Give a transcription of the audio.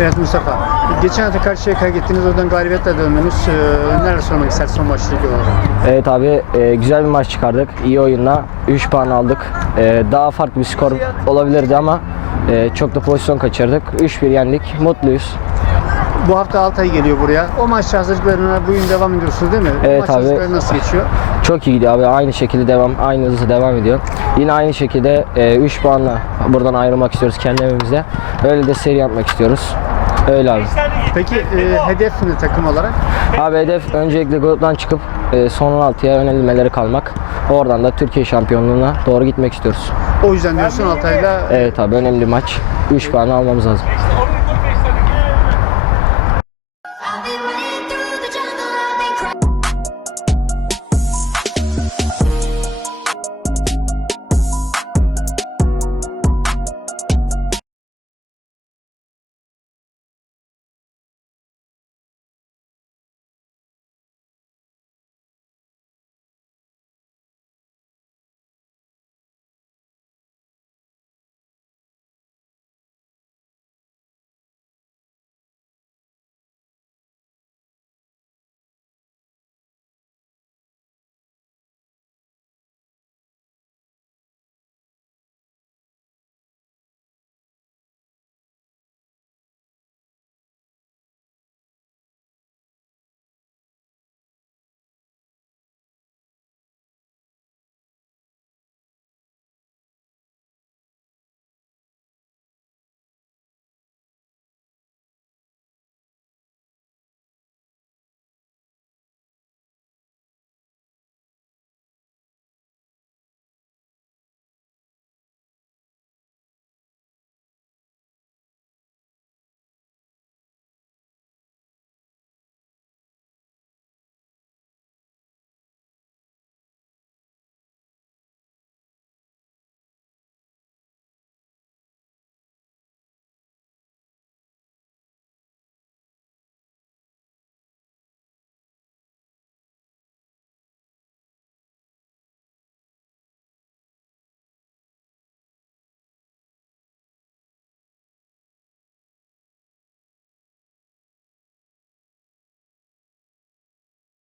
Evet Mustafa. Geçen hafta Karşıyaka'ya gittiniz. Oradan galibiyetle döndünüz. Ee, neler sormak istersin son ilgili olarak? Evet abi e, güzel bir maç çıkardık. İyi oyunla 3 puan aldık. E, daha farklı bir skor olabilirdi ama e, çok da pozisyon kaçırdık. 3-1 yendik. Mutluyuz. Bu hafta Altay geliyor buraya. O maç hazırlıklarına bugün devam ediyorsunuz değil mi? Evet maç abi. hazırlıkları nasıl geçiyor? Çok iyi gidiyor abi. Aynı şekilde devam, aynı hızla devam ediyor. Yine aynı şekilde 3 puanla buradan ayrılmak istiyoruz kendi evimizde. Öyle de seri yapmak istiyoruz. Öyle abi. Peki e, hedef ne takım olarak? Abi hedef öncelikle gruptan çıkıp e, son 16'ya yönelmeleri kalmak. Oradan da Türkiye şampiyonluğuna doğru gitmek istiyoruz. O yüzden diyorsun Altay'la Evet abi önemli maç. 3 puanı almamız lazım.